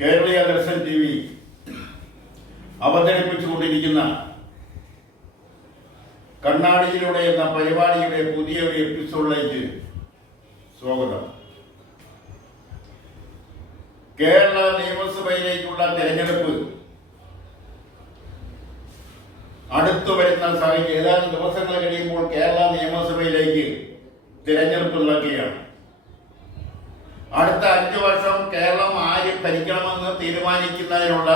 കേരളീയ ദർശൻ TV അവതരിപ്പിച്ചുകൊണ്ടിരിക്കുന്ന കണ്ണാടിയിലൂടെ എന്ന പരിപാടിയുടെ പുതിയ ഒരു എപ്പിസോഡിലേക്ക് സ്വാഗതം. കേരള നിയമസഭയിലേക്കുള്ള തെരഞ്ഞെടുപ്പ് അടുത്തു വരുന്ന സാഹചര്യം ഏതാനും ദിവസങ്ങൾ കഴിയുമ്പോൾ കേരള നിയമസഭയിലേക്ക് തിരഞ്ഞെടുപ്പ് നടക്കുകയാണ്. അടുത്ത 5 വർഷം കേരളം ആര് ഭരിക്കണമെന്ന് തീരുമാനിക്കുന്നതിനുള്ള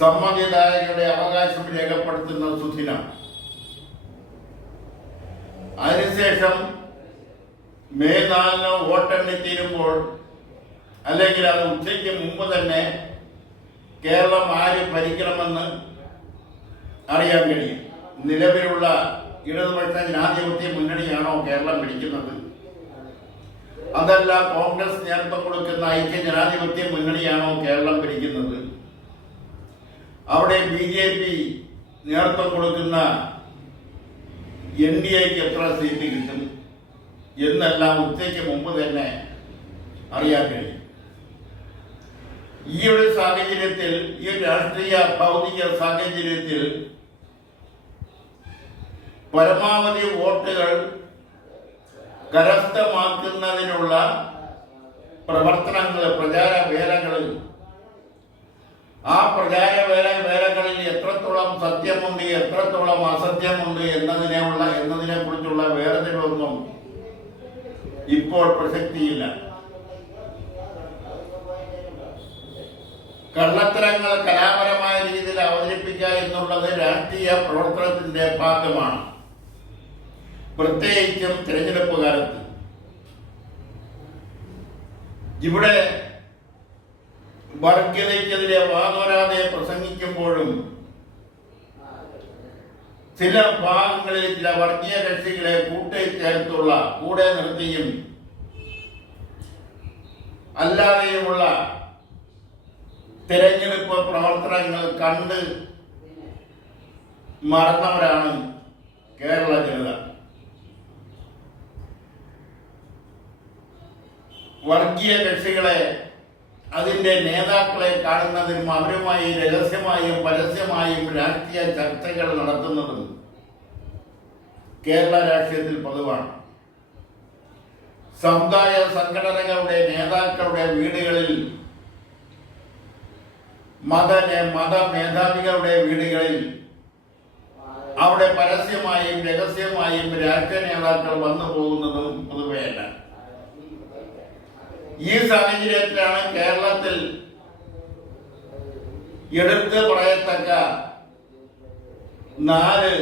സമ്മതിദായകരുടെ അവകാശം രേഖപ്പെടുത്തുന്ന സുദിനം. അതിനുശേഷം മെയ് 4 വോട്ടെണ്ണി തീരുമ്പോൾ അല്ലെങ്കിൽ അത് ഉച്ചയ്ക്ക് മുമ്പ് തന്നെ കേരളം ആര് ഭരിക്കണമെന്ന് അറിയാൻ കഴിയും. നിലവിലുള്ള ഇടതുപക്ഷ ജനാധിപത്യ മുന്നണിയാണോ കേരളം ഭരിക്കുന്നത്, അതല്ല കോൺഗ്രസ് നേതൃത്വം കൊടുക്കുന്ന ഐക്യ ജനാധിപത്യ മുന്നണിയാണോ കേരളം ഭരിക്കുന്നത്, അവിടെ BJP നേതൃത്വം കൊടുക്കുന്ന NDAക്ക് എത്ര സീറ്റ് കിട്ടും എന്നെല്ലാം ഉച്ചയ്ക്ക് മുമ്പ് തന്നെ അറിയാൻ കഴിയും. ഈ ഒരു സാഹചര്യത്തിൽ, ഈ രാഷ്ട്രീയ ഭൗതിക സാഹചര്യത്തിൽ പരമാവധി വോട്ടുകൾ കരസ്ഥമാക്കുന്നതിനുള്ള പ്രവർത്തനങ്ങൾ, പ്രചാരവേലകൾ, ആ പ്രചാരവേലകളിൽ എത്രത്തോളം സത്യമുണ്ട്, എത്രത്തോളം അസത്യമുണ്ട് എന്നതിനെ കുറിച്ചുള്ള വേർതിരിവൊന്നും ഇപ്പോൾ പ്രസക്തിയില്ല. കള്ളത്തരങ്ങൾ കലാപരമായ രീതിയിൽ അവതരിപ്പിക്കുക എന്നുള്ളത് രാഷ്ട്രീയ പ്രവർത്തനത്തിന്റെ ഭാഗമാണ്. പ്രത്യേകിച്ചും തിരഞ്ഞെടുപ്പ് കാലത്ത് ഇവിടെ വർഗീയതയ്ക്കെതിരെ വാതോരാതെ പ്രസംഗിക്കുമ്പോഴും ചില ഭാഗങ്ങളിൽ ചില വർഗീയ കക്ഷികളെ കൂട്ടിച്ചേർത്തുള്ള കൂടെ നിർത്തിയും അല്ലാതെയുമുള്ള തിരഞ്ഞെടുപ്പ് പ്രവർത്തനങ്ങൾ കണ്ട് മറന്നവരാണ് കേരള ജനത. വർഗീയ കക്ഷികളെ, അതിന്റെ നേതാക്കളെ കാണുന്നതിനും അവരുമായി രഹസ്യമായും പരസ്യമായും രാഷ്ട്രീയ ചർച്ചകൾ നടത്തുന്നതും കേരള രാഷ്ട്രീയത്തിൽ പതിവാണ്. സമുദായ സംഘടനകളുടെ നേതാക്കളുടെ വീടുകളിൽ, മതമേധാവികളുടെ വീടുകളിൽ അവിടെ പരസ്യമായും രഹസ്യമായും രാഷ്ട്രീയ നേതാക്കൾ വന്നു പോകുന്നതും പൊതുവെയല്ല. ഈ സാഹചര്യത്തിലാണ് കേരളത്തിൽ എടുത്ത് പറയത്തക്ക 4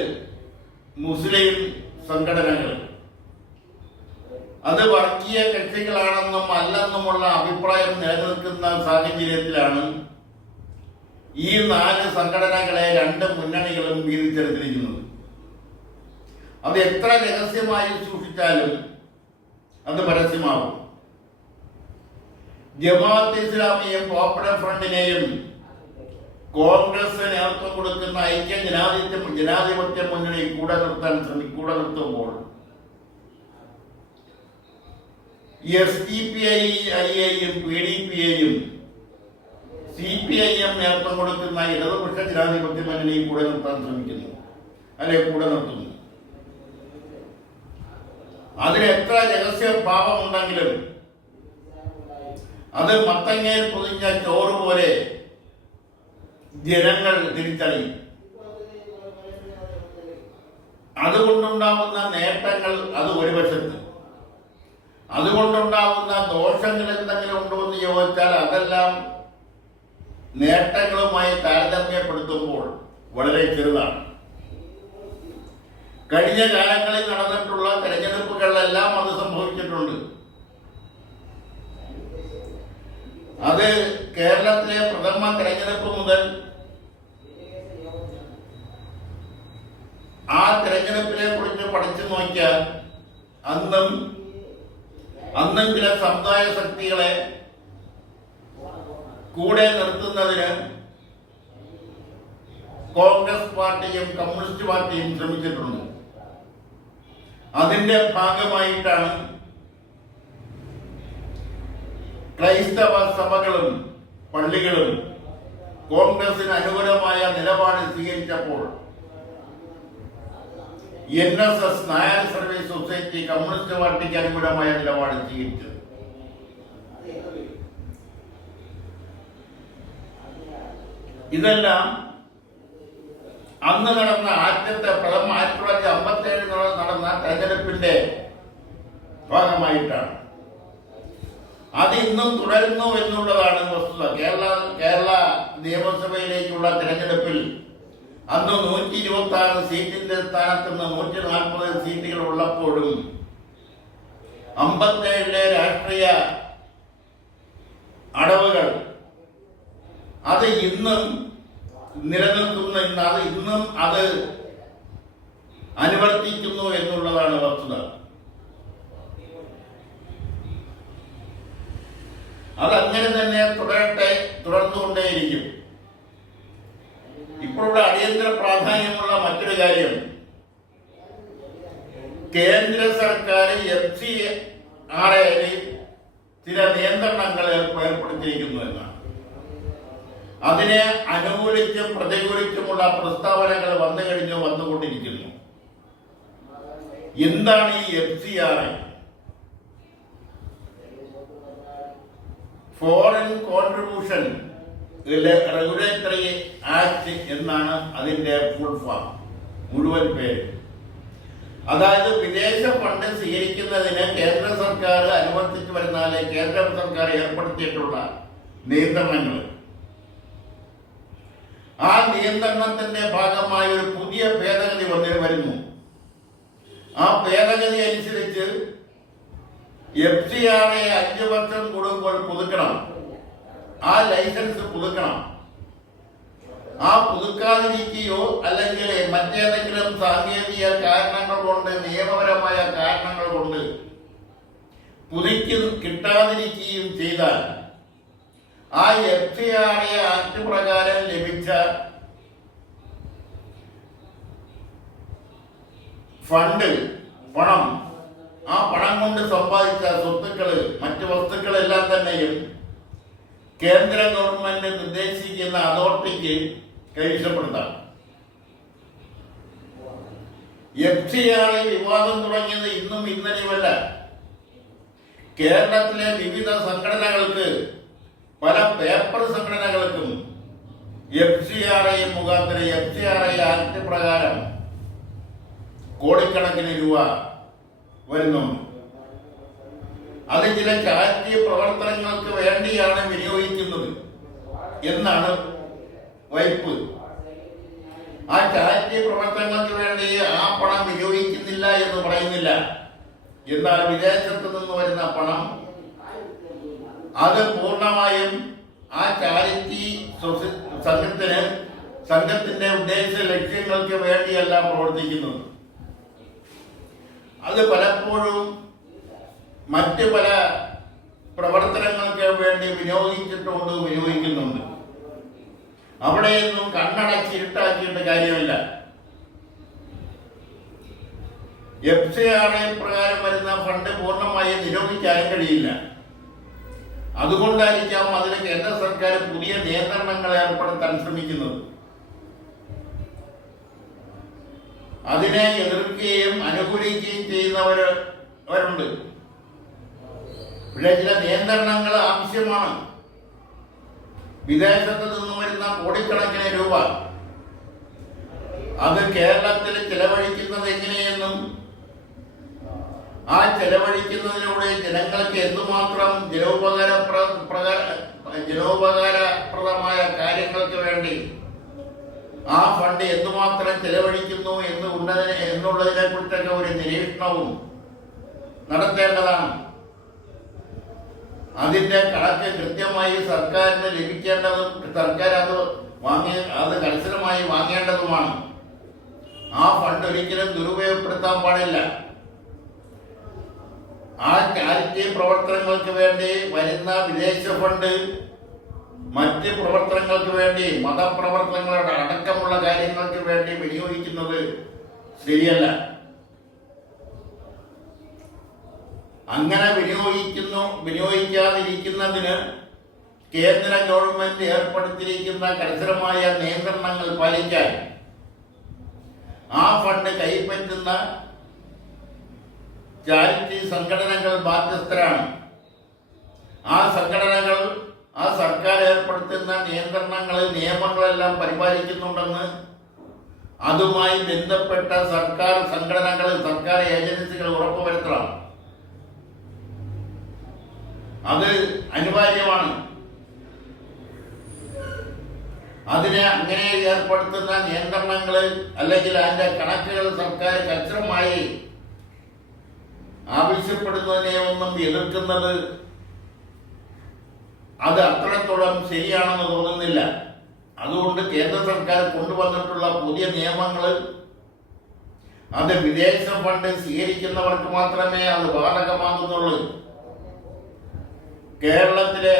മുസ്ലിം സംഘടനകൾ, അത് വർഗീയ കക്ഷികളാണെന്നും അല്ലെന്നുമുള്ള അഭിപ്രായം നിലനിൽക്കുന്ന സാഹചര്യത്തിലാണ് ഈ 4 സംഘടനകളെ 2 മുന്നണികളും വീതിച്ചെടുത്തിരിക്കുന്നത്. അത് എത്ര രഹസ്യമായി സൂക്ഷിച്ചാലും അത് പരസ്യമാവും. ജമാഅത്ത് ഇസ്ലാമിയെയും പോപ്പുലർ ഫ്രണ്ടിനെയും കോൺഗ്രസ് നേതൃത്വം കൊടുക്കുന്ന ഐക്യ ജനാധിപത്യ മുന്നണി കൂടെ നിർത്തുമ്പോൾ SDPI-യെയും PDP-യെയും CPIM നേതൃത്വം കൊടുക്കുന്ന ഇടതുപക്ഷ ജനാധിപത്യ മുന്നണിയും കൂടെ നിർത്താൻ ശ്രമിക്കുന്നു, കൂടെ നിർത്തുന്നു. അതിന് എത്ര രഹസ്യ ഭാവമുണ്ടെങ്കിലും അത് മത്തങ്ങയിൽ പൊതിഞ്ഞ ചോറ് പോലെ ജനങ്ങൾ തിരിച്ചറിയും. അതുകൊണ്ടുണ്ടാവുന്ന നേട്ടങ്ങൾ അത് ഒരു വശത്ത്, അതുകൊണ്ടുണ്ടാവുന്ന ദോഷങ്ങൾ എന്തെങ്കിലും ഉണ്ടോ എന്ന് ചോദിച്ചാൽ അതെല്ലാം നേട്ടങ്ങളുമായി താരതമ്യപ്പെടുത്തുമ്പോൾ വളരെ ചെറുതാണ്. കഴിഞ്ഞ കാലങ്ങളിൽ നടന്നിട്ടുള്ള തെരഞ്ഞെടുപ്പുകളിലെല്ലാം അത് സംഭവിച്ചിട്ടുണ്ട്. അത് കേരളത്തിലെ പ്രഥമ തെരഞ്ഞെടുപ്പ് മുതൽ ആ തെരഞ്ഞെടുപ്പിനെ കുറിച്ച് പഠിച്ചു നോക്കിയാൽ അന്നും ചില സമുദായ ശക്തികളെ കൂടെ നിർത്തുന്നതിന് കോൺഗ്രസ് പാർട്ടിയും കമ്മ്യൂണിസ്റ്റ് പാർട്ടിയും ശ്രമിച്ചിട്ടുണ്ട്. അതിന്റെ ഭാഗമായിട്ടാണ് ക്രൈസ്തവ സഭകളും പള്ളികളും കോൺഗ്രസിന് അനുകൂലമായ നിലപാട് സ്വീകരിച്ചപ്പോൾ NSS Nair service society communist പാർട്ടിക്ക് അനുകൂലമായ നിലപാട് സ്വീകരിച്ചത്. ഇതെല്ലാം അന്ന് നടന്ന ആദ്യത്തെ 1957 നടന്ന തെരഞ്ഞെടുപ്പിന്റെ ഭാഗമായിട്ടാണ്. അത് ഇന്നും തുടരുന്നു എന്നുള്ളതാണ് വസ്തുത. കേരള നിയമസഭയിലേക്കുള്ള തിരഞ്ഞെടുപ്പിൽ അന്ന് 126 സീറ്റിന്റെ സ്ഥാനത്ത് നിന്ന് 140 സീറ്റുകൾ ഉള്ളപ്പോഴും 57 രാഷ്ട്രീയ അടവുകൾ അത് ഇന്നും നിലനിൽക്കുന്ന ഇന്നും അത് അനുവർത്തിക്കുന്നു എന്നുള്ളതാണ് വസ്തുത. അതങ്ങനെ തന്നെ തുടർന്നുകൊണ്ടേയിരിക്കും. ഇപ്പോഴുള്ള അടിയന്തര പ്രാധാന്യമുള്ള മറ്റൊരു കാര്യം, കേന്ദ്ര സർക്കാർ FCRA ചില നിയന്ത്രണങ്ങൾ ഏർപ്പെടുത്തിയിരിക്കുന്നു എന്നാണ്. അതിനെ അനുകൂലിച്ചും പ്രതികൂലിച്ചുമുള്ള പ്രസ്താവനകൾ വന്നുകൊണ്ടിരിക്കുന്നു. എന്താണ് ഈ FCRA? Foreign contribution regulatory act എന്നാണ് അതിന്റെ ഫുൾ ഫോം, മുഴുവൻ പേര്. അതായത് വിദേശ ഫണ്ട് സ്വീകരിക്കുന്നതിന് കേന്ദ്ര സർക്കാർ അനുവർത്തിച്ചു വരുന്നാലേ കേന്ദ്ര സർക്കാർ ഏർപ്പെടുത്തിയിട്ടുള്ള നിയന്ത്രണങ്ങൾ. ആ നിയന്ത്രണത്തിന്റെ ഭാഗമായ ഒരു പുതിയ ഭേദഗതി വരുന്നു. ആ ഭേദഗതി അനുസരിച്ച് FCRA 5 വർഷം കൂടുമ്പോൾ പുതുക്കണം, ആ ലൈസൻസ് പുതുക്കണം. ആ പുതുക്കാതിരിക്കുകയോ അല്ലെങ്കിൽ മറ്റേതെങ്കിലും സാങ്കേതിക കാരണങ്ങൾ കൊണ്ട്, നിയമപരമായ കാരണങ്ങൾ കൊണ്ട് കിട്ടാതിരിക്കുകയും ചെയ്താൽ ആ FCRA ആക്ട് പ്രകാരം ലഭിച്ച പണം, ആ പണം കൊണ്ട് സമ്പാദിച്ച സ്വത്തുക്കള്, മറ്റു വസ്തുക്കളെല്ലാം തന്നെയും കേന്ദ്ര ഗവൺമെന്റ് നിർദ്ദേശിക്കുന്ന അതോറിറ്റിക്ക് കൈവശപ്പെടുത്താം. FCRA വിവാദം തുടങ്ങിയത് ഇന്നും ഇന്നലെയുമല്ല. കേരളത്തിലെ വിവിധ സംഘടനകൾക്ക്, പല പേപ്പർ സംഘടനകൾക്കും FCRA മുഖാന്തരം FCRA ആക്ട് പ്രകാരം കോടിക്കണക്കിന് രൂപ വരുന്നുണ്ട്. അത് ചില ചാരിറ്റി പ്രവർത്തനങ്ങൾക്ക് വേണ്ടിയാണ് വിനിയോഗിക്കുന്നത് എന്നാണ് വൈപ്പ്. ആ ചാരിറ്റി പ്രവർത്തനങ്ങൾക്ക് വേണ്ടി ആ പണം വിനിയോഗിക്കുന്നില്ല എന്ന് പറയുന്നില്ല. എന്നാൽ വിദേശത്ത് നിന്ന് വരുന്ന പണം അത് പൂർണ്ണമായും ആ ചാരിറ്റി സംഘത്തിന്റെ ഉദ്ദേശ ലക്ഷ്യങ്ങൾക്ക് വേണ്ടിയല്ല പ്രവർത്തിക്കുന്നത്. അത് പലപ്പോഴും മറ്റ് പല പ്രവർത്തനങ്ങൾക്ക് വേണ്ടി വിനിയോഗിക്കുന്നുണ്ട്. അവിടെയൊന്നും കണ്ണടച്ചിരുട്ടാക്കിയിട്ട് കാര്യമില്ല. FCRA പ്രകാരം വരുന്ന ഫണ്ട് പൂർണ്ണമായി നിരോധിക്കാൻ കഴിയില്ല. അതുകൊണ്ടായിരിക്കാം അതിന് കേന്ദ്ര സർക്കാർ പുതിയ നിയന്ത്രണങ്ങൾ ഏർപ്പെടുത്താൻ ശ്രമിക്കുന്നത്. അതിനെ എതിർക്കുകയും അനുകൂലിക്കുകയും ചെയ്യുന്നവരുണ്ട്. ഇവിടെ ചില നിയന്ത്രണങ്ങൾ ആവശ്യമാണ്. വിദേശത്ത് നിന്ന് വരുന്ന കോടിക്കണക്കിന് രൂപ അത് കേരളത്തിൽ ചെലവഴിക്കുന്നത് എങ്ങനെയെന്നും, ആ ചെലവഴിക്കുന്നതിലൂടെ ജനങ്ങൾക്ക് എന്തുമാത്രം ജനോപകാരപ്രദമായ കാര്യങ്ങൾക്ക് വേണ്ടി ആ ഫണ്ട് എന്തുമാത്രം ചെലവഴിക്കുന്നു എന്നുള്ളതിനെ കുറിച്ചൊക്കെ ഒരു നിരീക്ഷണവും നടത്തേണ്ടതാണ്. അതിന്റെ കണക്ക് കൃത്യമായി സർക്കാരിന് ലഭിക്കേണ്ടതും സർക്കാർ അത് കർശനമായി വാങ്ങേണ്ടതുമാണ്. ആ ഫണ്ട് ഒരിക്കലും ദുരുപയോഗപ്പെടുത്താൻ പാടില്ല. ആ ചാരിറ്റി പ്രവർത്തനങ്ങൾക്ക് വേണ്ടി വരുന്ന വിദേശ ഫണ്ട് മറ്റ് പ്രവർത്തനങ്ങൾക്ക് വേണ്ടി, മതപ്രവർത്തനങ്ങളുടെ അടക്കമുള്ള കാര്യങ്ങൾക്ക് വേണ്ടി വിനിയോഗിക്കുന്നത് ശരിയല്ല. അങ്ങനെ വിനിയോഗിക്കാതിരിക്കുന്നതിന് കേന്ദ്ര ഗവൺമെന്റ് ഏർപ്പെടുത്തിയിരിക്കുന്ന കർശനമായ നിയന്ത്രണങ്ങൾ പാലിക്കാൻ ആ ഫണ്ട് കൈപ്പറ്റുന്ന ചാരിറ്റി സംഘടനകൾ ബാധ്യസ്ഥരാണ്. ആ സംഘടനകൾ ആ സർക്കാർ ഏർപ്പെടുത്തുന്ന നിയമങ്ങളെല്ലാം പരിപാലിക്കുന്നുണ്ടെന്ന് അതുമായി ബന്ധപ്പെട്ട സർക്കാർ സംഘടനകൾ, സർക്കാർ ഏജൻസികൾ ഉറപ്പുവരുത്തണം. അത് അനിവാര്യമാണ്. അതിനെ അങ്ങനെ ഏർപ്പെടുത്തുന്ന നിയന്ത്രണങ്ങൾ അല്ലെങ്കിൽ അതിന്റെ കണക്കുകൾ സർക്കാർ കർശനമായി ആവശ്യപ്പെടുന്നതിനെ ഒന്നും എതിർക്കുന്നത് അത് അത്രത്തോളം ശരിയാണെന്ന് തോന്നുന്നില്ല. അതുകൊണ്ട് കേന്ദ്ര സർക്കാർ കൊണ്ടുവന്നിട്ടുള്ള പുതിയ നിയമങ്ങൾ അത് വിദേശ ഫണ്ട് സ്വീകരിക്കുന്നവർക്ക് മാത്രമേ അത് ബാധകമാകുന്നുള്ളൂ. കേരളത്തിലെ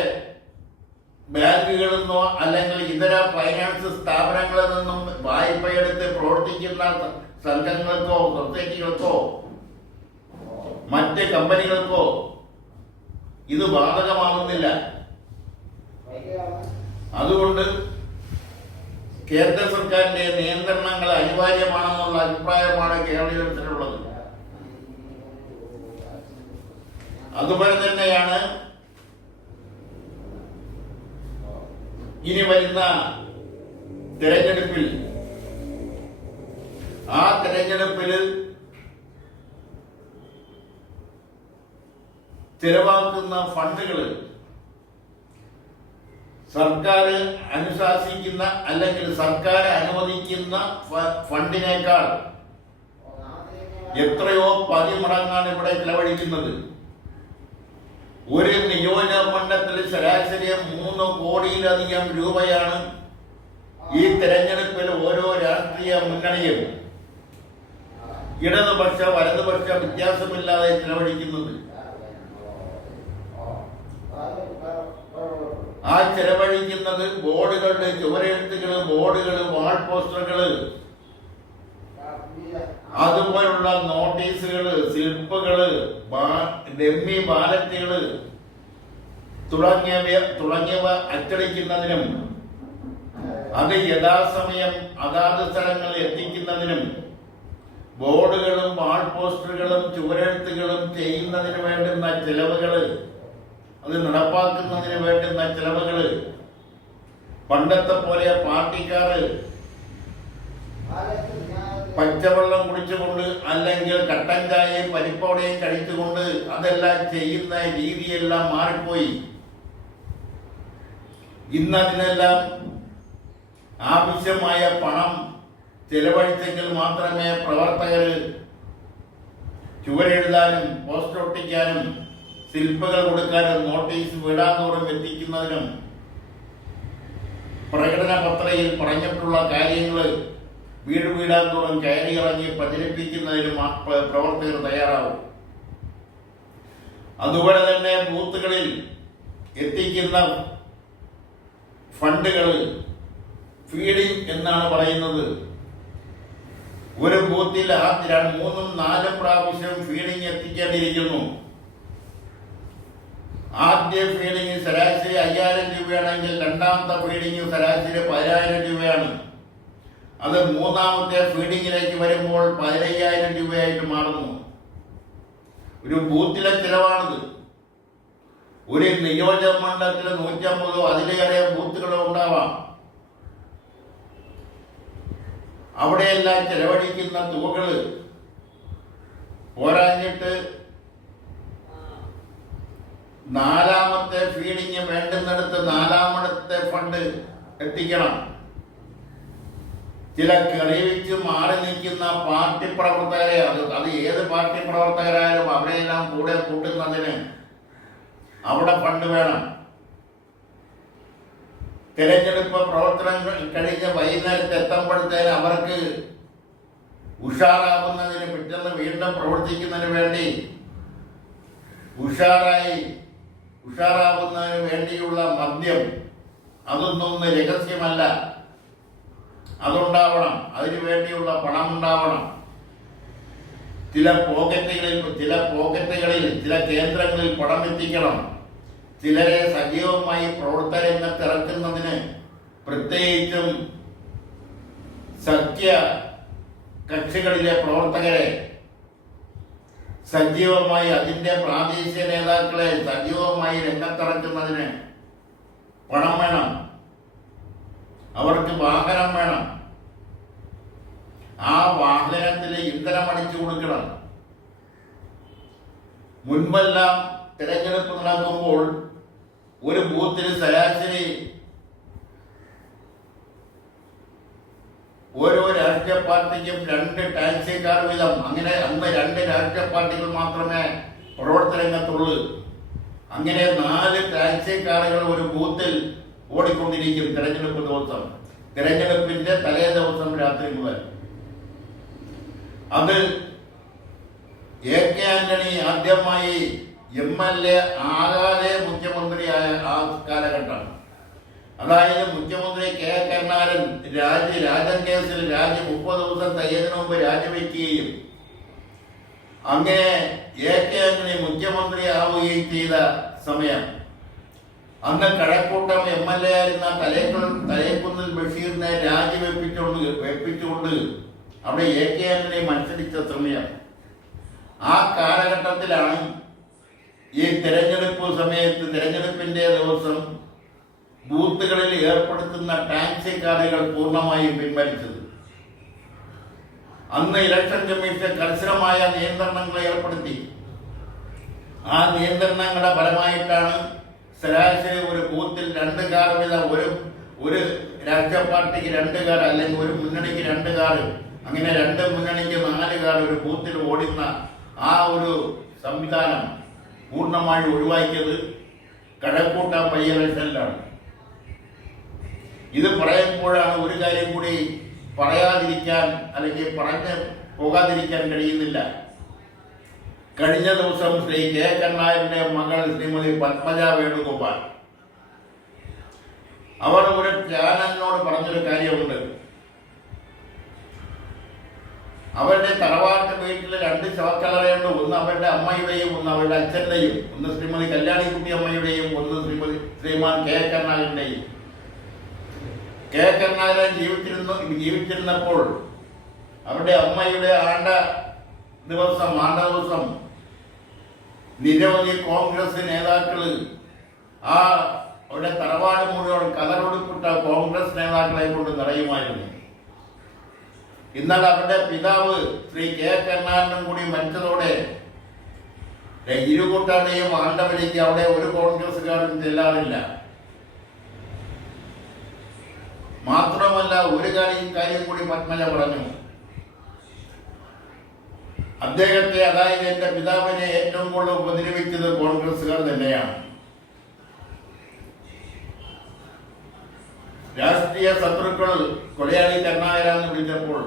ബാങ്കുകളിൽ നിന്നോ അല്ലെങ്കിൽ ഇതര ഫൈനാൻസ് സ്ഥാപനങ്ങളിൽ നിന്നും വായ്പയെടുത്ത് പ്രവർത്തിക്കുന്ന സംഘങ്ങൾക്കോ സൊസൈറ്റികൾക്കോ മറ്റ് കമ്പനികൾക്കോ ഇത് ബാധകമാകുന്നില്ല. അതുകൊണ്ട് കേന്ദ്ര സർക്കാരിന്റെ നിയന്ത്രണങ്ങൾ അനിവാര്യമാണെന്നുള്ള അഭിപ്രായമാണ് കേരളീയത്തിനുള്ളത്. അതുപോലെ തന്നെയാണ് ഇനി വരുന്ന തെരഞ്ഞെടുപ്പിൽ ചെലവാക്കുന്ന ഫണ്ടുകൾ സർക്കാർ അനുശാസിക്കുന്ന അല്ലെങ്കിൽ സർക്കാർ അനുവദിക്കുന്ന ഫണ്ടിനേക്കാൾ എത്രയോ 10 മടങ്ങാണ് ഇവിടെ ചെലവഴിക്കുന്നത്. ഒരു നിയോജക മണ്ഡലത്തിൽ ശരാശരി 3 കോടിയിലധികം രൂപയാണ് ഈ തെരഞ്ഞെടുപ്പിൽ ഓരോ രാഷ്ട്രീയ മുന്നണിയും ഇടതുപക്ഷ വലതുപക്ഷ വ്യത്യാസമില്ലാതെ ചെലവഴിക്കുന്നത്. ആ ചെലവഴിക്കുന്നത് ബോർഡുകളുടെ ചുവരെഴുത്തുകള്, ബോർഡുകള്, വാൾ പോസ്റ്ററുകള്, അതുപോലുള്ള നോട്ടീസുകള്, സ്ലിപ്പുകള്, ഡമ്മി ബാലറ്റുകള് തുടങ്ങിയവ അച്ചടിക്കുന്നതിനും അത് യഥാസമയം അതാത് സ്ഥലങ്ങളിൽ എത്തിക്കുന്നതിനും ബോർഡുകളും വാൾ പോസ്റ്ററുകളും ചുവരെഴുത്തുകളും ചെയ്യുന്നതിന് വേണ്ടുന്ന ചെലവുകള്, അത് നടപ്പാക്കുന്നതിന് വേണ്ടുന്ന ചെലവുകള് പണ്ടത്തെ പോലെ പാർട്ടിക്കാര് പച്ചവെള്ളം കുടിച്ചുകൊണ്ട് അല്ലെങ്കിൽ കട്ടൻ ചായയും പരിപ്പോടെയും കഴിച്ചുകൊണ്ട് അതെല്ലാം ചെയ്യുന്ന രീതിയെല്ലാം മാറിപ്പോയി. ഇന്നതിനെല്ലാം ആവശ്യമായ പണം ചെലവഴിച്ചെങ്കിൽ മാത്രമേ പ്രവർത്തകർ ചുവരെഴുതാനും പോസ്റ്റർ ഒട്ടിക്കാനും ശില്പകൾ കൊടുക്കാനും നോട്ടീസ് വിടാതോറും എത്തിക്കുന്നതിനും പ്രകടന പത്രികയിൽ പറഞ്ഞിട്ടുള്ള കാര്യങ്ങൾ വീടാന്തോറും കയറി ഇറങ്ങി പ്രചരിപ്പിക്കുന്നതിനും പ്രവർത്തകർ തയ്യാറാവും. അതുപോലെ തന്നെ ബൂത്തുകളിൽ എത്തിക്കുന്ന ഫണ്ടുകൾ ഫീഡിംഗ് എന്നാണ് പറയുന്നത്. ഒരു ബൂത്തിൽ 3-4 പ്രാവശ്യം ഫീഡിംഗ് എത്തിക്കേണ്ടിയിരിക്കുന്നു. ആദ്യ ഫീഡിംഗ് ശരാശരി 5000 രൂപയാണെങ്കിൽ രണ്ടാമത്തെ ഫീഡിംഗ് ശരാശരി 10000 രൂപയാണ്. അത് മൂന്നാമത്തെ ഫീഡിങ്ങിലേക്ക് വരുമ്പോൾ 15000 രൂപയായിട്ട് മാറുന്നു. ഒരു ബൂത്തിലെ ചിലവാണിത്. ഒരു നിയോജക മണ്ഡലത്തിൽ 150 അതിലേറെ ബൂത്തുകളോ ഉണ്ടാവാം. അവിടെയെല്ലാം ചെലവഴിക്കുന്ന തുകകള് പോരാഞ്ഞിട്ട് നാലാമത്തെ ഫീഡിങ് വേണ്ടുന്നിടത്ത് നാലാമത്തെ ഫണ്ട് എത്തിക്കണം. ചില കറിവിച്ച് മാറി നിൽക്കുന്ന പാർട്ടി പ്രവർത്തകരെ, അത് ഏത് പാർട്ടി പ്രവർത്തകരായാലും അവരെയെല്ലാം കൂടെ കൂട്ടുന്നതിന് അവിടെ ഫണ്ട് വേണം. തെരഞ്ഞെടുപ്പ് പ്രവർത്തനം കഴിഞ്ഞ് വൈകുന്നേരത്ത് എത്തുമ്പോഴത്തേന് അവർക്ക് ഉഷാറാവുന്നതിന് പിറ്റേന്ന് വീണ്ടും പ്രവർത്തിക്കുന്നതിന് വേണ്ടി ഉഷാറാവുന്നതിന് വേണ്ടിയുള്ള മദ്യം അതൊന്നും രഹസ്യമല്ല, അതുണ്ടാവണം. അതിനു വേണ്ടിയുള്ള പണം ഉണ്ടാവണം. ചില പോക്കറ്റുകളിൽ ചില കേന്ദ്രങ്ങളിൽ പണം എത്തിക്കണം. ചിലരെ സജീവമായി പ്രവർത്തന രംഗത്ത് ഇറക്കുന്നതിന് പ്രത്യേകിച്ചും സഖ്യ കക്ഷികളിലെ പ്രവർത്തകരെ സജീവമായി അതിൻ്റെ പ്രാദേശിക നേതാക്കളെ സജീവമായി രംഗത്തിറക്കുന്നതിന് പണം വേണം, അവർക്ക് വാഹനം വേണം. ആ വാഹനത്തിൽ ഇന്ധനം അടിച്ചു കൊടുക്കണം. മുൻപെല്ലാം തിരഞ്ഞെടുപ്പ് നടക്കുമ്പോൾ ഒരു ബൂത്തിൽ ശരാശരി ഓരോ രാഷ്ട്രീയ പാർട്ടിക്കും 2 ടാക്സിക്കാർ വീതം, അങ്ങനെ അന്ന് 2 രാഷ്ട്രീയ പാർട്ടികൾ മാത്രമേ പ്രവർത്തന രംഗത്തുള്ളൂ. അങ്ങനെ 4 ടാക്സിക്കാറുകൾ ഒരു ബൂത്തിൽ ഓടിക്കൊണ്ടിരിക്കും തിരഞ്ഞെടുപ്പ് ദിവസം, തിരഞ്ഞെടുപ്പിന്റെ തലേ ദിവസം രാത്രി മുതൽ. അത് എ.കെ. ആന്റണി ആദ്യമായി MLA ആകാതെ മുഖ്യമന്ത്രിയായ ആ കാലഘട്ടം. അതായത് മുഖ്യമന്ത്രി കെ കരുണാകരൻ രാജൻ കേസിൽ 30 ദിവസം തികയുന്നതിന് മുമ്പ് രാജിവെക്കുകയും അങ്ങനെ എ.കെ. ആന്റണി മുഖ്യമന്ത്രി ആവുകയും ചെയ്ത സമയം. അന്ന് കഴക്കൂട്ടം MLA ആയിരുന്ന തലേക്കുന്നിൽ ബഷീറിനെ വെപ്പിച്ചുകൊണ്ട് അവിടെ എ.കെ. ആന്റണി മത്സരിച്ച സമയം. ആ കാലഘട്ടത്തിലാണ് ഈ തെരഞ്ഞെടുപ്പ് സമയത്ത്, തെരഞ്ഞെടുപ്പിന്റെ ദിവസം ബൂത്തുകളിൽ ഏർപ്പെടുത്തുന്ന ടാക്സി കാറുകൾ പൂർണ്ണമായും പിൻവലിച്ചത്. അന്ന് ഇലക്ഷൻ കമ്മീഷൻ കർശനമായ നിയന്ത്രണങ്ങൾ ഏർപ്പെടുത്തി. ആ നിയന്ത്രണങ്ങളുടെ ഫലമായിട്ടാണ് ശരാശരി ഒരു ബൂത്തിൽ 2 കാർ വീതം, ഒരു രാഷ്ട്രീയ പാർട്ടിക്ക് 2 കാർ, അല്ലെങ്കിൽ ഒരു മുന്നണിക്ക് 2 കാർ, അങ്ങനെ 2 മുന്നണിക്ക് 4 കാർ ഒരു ബൂത്തിൽ ഓടുന്ന ആ ഒരു സംവിധാനം പൂർണ്ണമായി ഒഴിവാക്കിയത് കഴക്കൂട്ടം ബൈ ഇലക്ഷനിലാണ്. ഇത് പറയുമ്പോഴാണ് ഒരു കാര്യം കൂടി പറയാതിരിക്കാൻ, അല്ലെങ്കിൽ പറഞ്ഞ് പോകാതിരിക്കാൻ കഴിയുന്നില്ല. കഴിഞ്ഞ ദിവസം ശ്രീ കെ കരുണാകരന്റെ മകൾ ശ്രീമതി പത്മജ വേണുഗോപാൽ അവർ ഒരു ചാനലിനോട് പറഞ്ഞൊരു കാര്യമുണ്ട്. അവരുടെ തറവാട്ട് വീട്ടിൽ 2 ശവക്കല്ലറയുണ്ട്. ഒന്ന് അവരുടെ അമ്മയുടെയും ഒന്ന് അവരുടെ അച്ഛന്റെയും, ഒന്ന് ശ്രീമതി കല്യാണിക്കുട്ടി അമ്മയുടെയും, ഒന്ന് ശ്രീമാൻ കെ കരുണാകരന്റെയും. കെ കരുണാകരൻ ജീവിച്ചിരുന്നപ്പോൾ അവരുടെ അമ്മയുടെ ആണ്ട ദിവസം നിരവധി കോൺഗ്രസ് നേതാക്കള് അവരുടെ തറവാട് മുഴുവൻ കതറൊടുപ്പിട്ട കോൺഗ്രസ് നേതാക്കളെ കൊണ്ട് നിറയുമായിരുന്നു. എന്നാൽ അവരുടെ പിതാവ് ശ്രീ കെ കരുണാകരനും കൂടി മരിച്ചതോടെ ഇരുകൂട്ടരുടെയും ആണ്ടവലേക്ക് അവിടെ ഒരു കോൺഗ്രസ്സുകാരും ചെല്ലാറില്ല. മാത്രമല്ല, ഒരു കാര്യം കൂടി പത്മജ പറഞ്ഞു. അദ്ദേഹത്തെ, അതായത് എന്റെ പിതാവിനെ ഏറ്റവും കൂടുതൽ ഉപദ്രവിച്ചത് കോൺഗ്രസ്സുകാർ തന്നെയാണ്. രാഷ്ട്രീയ ശത്രുക്കൾ കൊലയാളി കരുണാകരൻ വിളിച്ചപ്പോൾ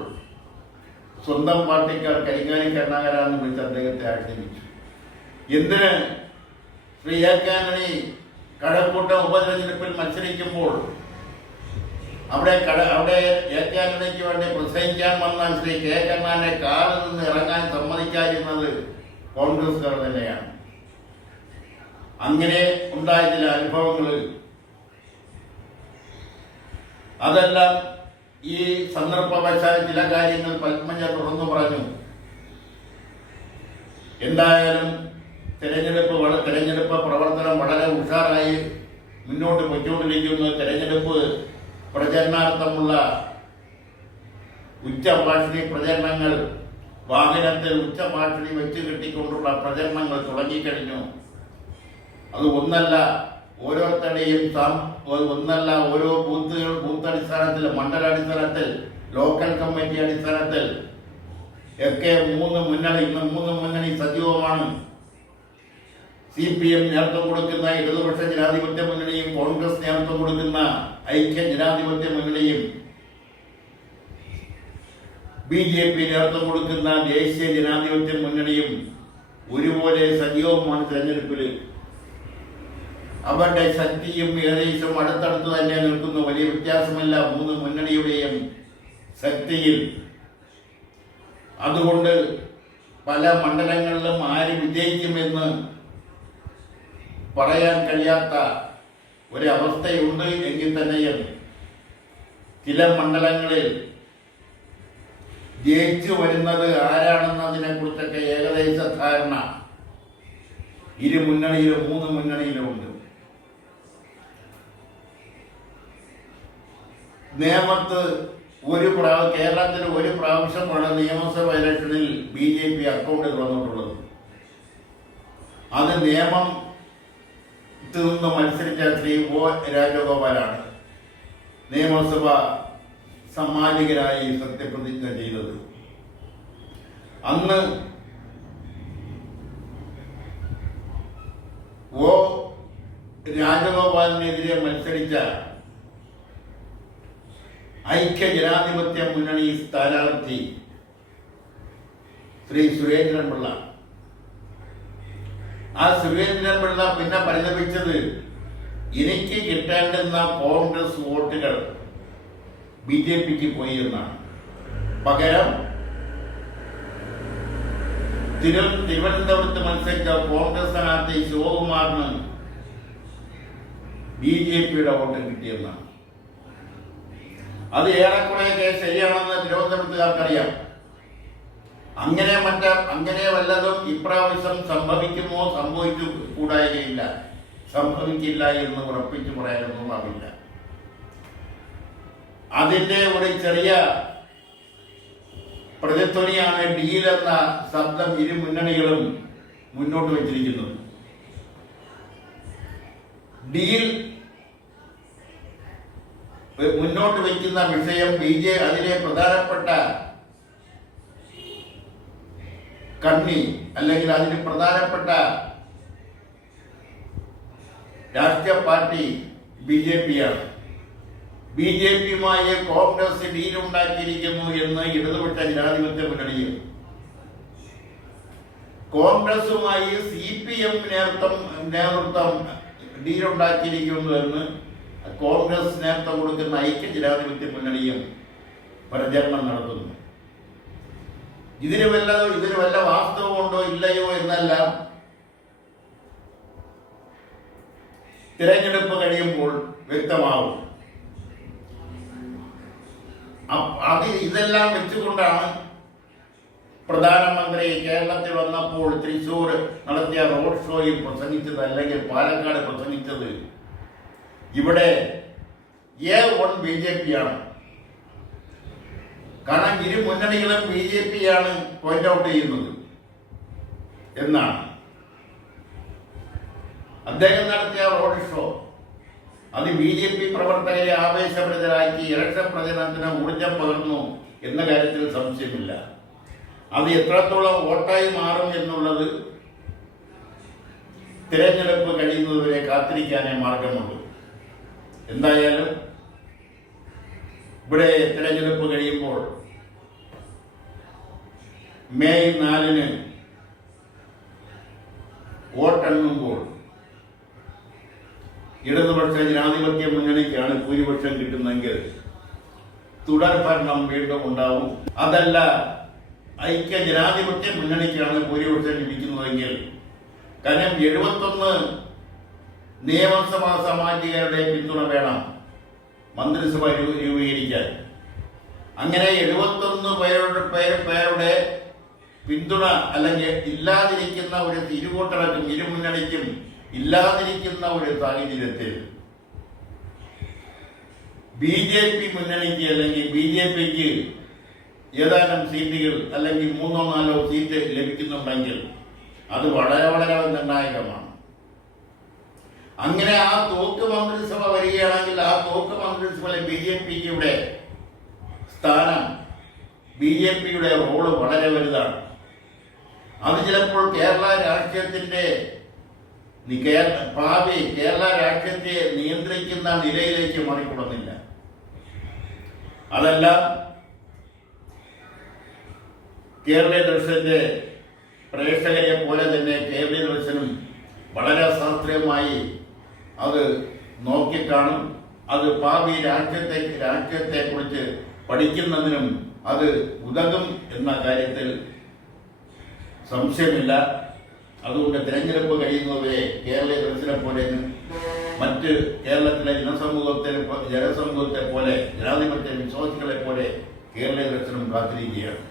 സ്വന്തം പാർട്ടിക്കാർ കരിങ്ങാലി കരുണാകരൻ വിളിച്ച് അദ്ദേഹത്തെ ആക്ഷേപിച്ചു. എന്തിന്? ശ്രീ എ.കെ. ആന്റണി കഴക്കൂട്ടം ഉപതെരഞ്ഞെടുപ്പിൽ മത്സരിക്കുമ്പോൾ അവിടെ എ.കെ. ആന്റണിക്ക് വേണ്ടി പ്രസംഗിക്കാൻ വന്ന ശ്രീ കെ കരുണാകരനെ കാറിൽ നിന്ന് ഇറങ്ങാൻ സമ്മതിക്കാതിരുന്നത് കോൺഗ്രസ്സുകാർ തന്നെയാണ്. അങ്ങനെ ഉണ്ടായ ചില അനുഭവങ്ങൾ, അതെല്ലാം ഈ സന്ദർഭവശാൽ ചില കാര്യങ്ങൾ പത്മജ തുറന്നു പറഞ്ഞു. എന്തായാലും തെരഞ്ഞെടുപ്പ് പ്രവർത്തനം വളരെ ഉഷാറായി മുന്നോട്ട് പോയിക്കൊണ്ടിരിക്കുന്നു. തെരഞ്ഞെടുപ്പ് പ്രചരണാർത്ഥമുള്ള ഉച്ചഭാഷിണി പ്രചരണങ്ങൾ, വാഹനത്തിൽ ഉച്ചഭാഷിണി വെച്ച് കെട്ടിക്കൊണ്ടുള്ള പ്രചരണങ്ങൾ തുടങ്ങിക്കഴിഞ്ഞു. അത് ഓരോരുത്തരുടെയും ഓരോ ബൂത്ത് അടിസ്ഥാനത്തിൽ, മണ്ഡലാടിസ്ഥാനത്തിൽ, ലോക്കൽ കമ്മിറ്റി അടിസ്ഥാനത്തിൽ ഒക്കെ 3 മുന്നണി സജീവമാണ്. CPM നേതൃത്വം കൊടുക്കുന്ന ഇടതുപക്ഷ ജനാധിപത്യ മുന്നണിയും കോൺഗ്രസ് നേതൃത്വം കൊടുക്കുന്ന ഐക്യ ജനാധിപത്യ മുന്നണിയും BJP നേതൃത്വം കൊടുക്കുന്ന ദേശീയ ജനാധിപത്യ മുന്നണിയും ഒരുപോലെ സജീവമാണ് തെരഞ്ഞെടുപ്പിൽ. അവരുടെ ശക്തിയും ഏകദേശം അടുത്തടുത്ത് തന്നെ നിൽക്കുന്നു. വലിയ വ്യത്യാസമില്ല 3 മുന്നണിയുടെയും ശക്തിയിൽ. അതുകൊണ്ട് പല മണ്ഡലങ്ങളിലും ആര് വിജയിക്കുമെന്ന് പറയാൻ കഴിയാത്ത ഒരവസ്ഥയുണ്ട് എങ്കിൽ തന്നെയും ചില മണ്ഡലങ്ങളിൽ ജയിച്ചു വരുന്നത് ആരാണെന്നതിനെ കുറിച്ചൊക്കെ ഏകദേശ ധാരണ ഇരു മുന്നണിയിലും മൂന്ന് മുന്നണിയിലും ഉണ്ട്. നേമത്ത് കേരളത്തിൽ ഒരു പ്രാവശ്യമാണ് നിയമസഭ ഇലക്ഷനിൽ BJP അക്കൗണ്ട് തുറന്നിട്ടുള്ളത്. അത് നേമത്തിൽ നിന്ന് മത്സരിച്ച ശ്രീ O രാജഗോപാലാണ് നിയമസഭ സാമാജികരായി സത്യപ്രതിജ്ഞ ചെയ്തത്. അന്ന് O രാജഗോപാലിനെതിരെ മത്സരിച്ച ഐക്യ ജനാധിപത്യ മുന്നണി സ്ഥാനാർത്ഥി ശ്രീ സുരേന്ദ്രൻ പിള്ള. ആ സുരേന്ദ്രൻ പിള്ള പിന്നെ പരിതപിച്ചത് എനിക്ക് കിട്ടേണ്ടുന്ന കോൺഗ്രസ് വോട്ടുകൾ BJPക്ക് പോയി എന്നാണ്. പകരം തിരുവനന്തപുരത്ത് മത്സരിച്ച കോൺഗ്രസ് സ്ഥാനാർത്ഥി ശിവകുമാറിന് BJPയുടെ വോട്ട് കിട്ടിയെന്നാണ്. അത് ഏറെക്കുറെയൊക്കെ ശരിയാണെന്ന് തിരുവനന്തപുരത്തുകാർക്കറിയാം. അങ്ങനെ വല്ലതും ഇപ്രാവശ്യം സംഭവിക്കുമോ സംഭവിച്ചു കൂടായികയില്ല, സംഭവിക്കില്ല എന്ന് ഉറപ്പിച്ചു പറയാനൊന്നും ആവില്ല. അതിന്റെ ഒരു ചെറിയ പ്രതിധ്വനിയാണ് ഡീൽ എന്ന ശബ്ദം ഇരു മുന്നണികളും മുന്നോട്ട് വച്ചിരിക്കുന്നത്. ഡീൽ മുന്നോട്ട് വയ്ക്കുന്ന വിഷയം അതിലെ പ്രധാനപ്പെട്ട കണ്ണി അല്ലെങ്കിൽ അതിന് പ്രധാനപ്പെട്ട രാഷ്ട്രീയ പാർട്ടി BJPയാണ്. BJPയുമായി കോൺഗ്രസ് ഡീലുണ്ടാക്കിയിരിക്കുന്നു എന്ന് ഇടതുപക്ഷ ജനാധിപത്യ മുന്നണിയും കോൺഗ്രസുമായി CPM നേതൃത്വം ഡീലുണ്ടാക്കിയിരിക്കുന്നു എന്ന് കോൺഗ്രസ് നേതൃത്വം കൊടുക്കുന്ന ഐക്യ ജനാധിപത്യ മുന്നണിയും പ്രചരണം നടത്തുന്നു. ഇതിന് വല്ല വാസ്തവമുണ്ടോ ഇല്ലയോ എന്നെല്ലാം തിരഞ്ഞെടുപ്പ് കഴിയുമ്പോൾ വ്യക്തമാവും. ഇതെല്ലാം വെച്ചുകൊണ്ടാണ് പ്രധാനമന്ത്രി കേരളത്തിൽ വന്നപ്പോൾ തൃശൂർ നടത്തിയ റോഡ് ഷോയിൽ പ്രസംഗിച്ചത്, അല്ലെങ്കിൽ പാലക്കാട് പ്രസംഗിച്ചത്. ഇവിടെ A1 BJPയാണ്. കാരണം ഇരു മുന്നണികളും BJPയാണ് പോയിന്റ് ഔട്ട് ചെയ്യുന്നത് എന്നാണ്. അദ്ദേഹം നടത്തിയ റോഡ് ഷോ അത് BJP പ്രവർത്തകരെ ആവേശഭരിതരാക്കി ഇലക്ഷൻ പ്രചരണത്തിന് ഊർജം പകർന്നു എന്ന കാര്യത്തിൽ സംശയമില്ല. അത് എത്രത്തോളം വോട്ടായി മാറും എന്നുള്ളത് തിരഞ്ഞെടുപ്പ് കഴിയുന്നതുവരെ കാത്തിരിക്കാനേ മാർഗമുള്ളൂ. എന്തായാലും ഇവിടെ തിരഞ്ഞെടുപ്പ് കഴിയുമ്പോൾ മെയ് 4 വോട്ടെണ്ണുമ്പോൾ ഇടതുപക്ഷ ജനാധിപത്യ മുന്നണിക്കാണ് ഭൂരിപക്ഷം കിട്ടുന്നെങ്കിൽ തുടർഭരണം വീണ്ടും ഉണ്ടാവും. അതല്ല ഐക്യ ജനാധിപത്യ മുന്നണിക്കാണ് ഭൂരിപക്ഷം ലഭിക്കുന്നതെങ്കിൽ, കാരണം 71 നിയമസഭാ സാമാജികരുടെ പിന്തുണ വേണം മന്ത്രിസഭ രൂപീകരിക്കാൻ. അങ്ങനെ 71 പേരുടെ പിന്തുണ അല്ലെങ്കിൽ ഇല്ലാതിരിക്കുന്ന ഒരു ഇരുകൂട്ടർക്കും ഇരു മുന്നണിക്കും ഇല്ലാതിരിക്കുന്ന ഒരു സാഹചര്യത്തിൽ BJP മുന്നണിക്ക് അല്ലെങ്കിൽ BJPക്ക് ഏതാനും സീറ്റുകൾ അല്ലെങ്കിൽ 3 or 4 സീറ്റ് ലഭിക്കുന്നുണ്ടെങ്കിൽ അത് വളരെ വളരെ നിർണായകമാണ്. അങ്ങനെ ആ തോക്ക് മന്ത്രിസഭ വരികയാണെങ്കിൽ ആ തോക്ക് മന്ത്രിസഭയിലെ BJPയുടെ സ്ഥാനം, BJPയുടെ റോള് വളരെ വലുതാണ്. അത് ചിലപ്പോൾ കേരള രാഷ്ട്രീയത്തിന്റെ ഭാവി കേരള രാഷ്ട്രീയത്തെ നിയന്ത്രിക്കുന്ന നിലയിലേക്ക് മാറിക്കൊടുന്നില്ല. അതെല്ലാം കേരളീയ ദർശന്റെ പ്രേക്ഷകരെ പോലെ തന്നെ കേരളീയ ദർശനും വളരെ ശാസ്ത്രീയമായി അത് നോക്കിക്കാണും. അത് ഭാവി രാഷ്ട്രീയത്തെ കുറിച്ച് പഠിക്കുന്നതിനും അത് ഉതകും എന്ന കാര്യത്തിൽ സംശയമില്ല. അതുകൊണ്ട് തിരഞ്ഞെടുപ്പ് കഴിയുന്നവരെ കേരളീയ ദർശനെ പോലെ മറ്റ് കേരളത്തിലെ ജനസമൂഹത്തെ പോലെ ജനാധിപത്യ വിശ്വാസികളെ പോലെ കേരളീയ ദർശനം കാത്തിരിക്കുകയാണ്.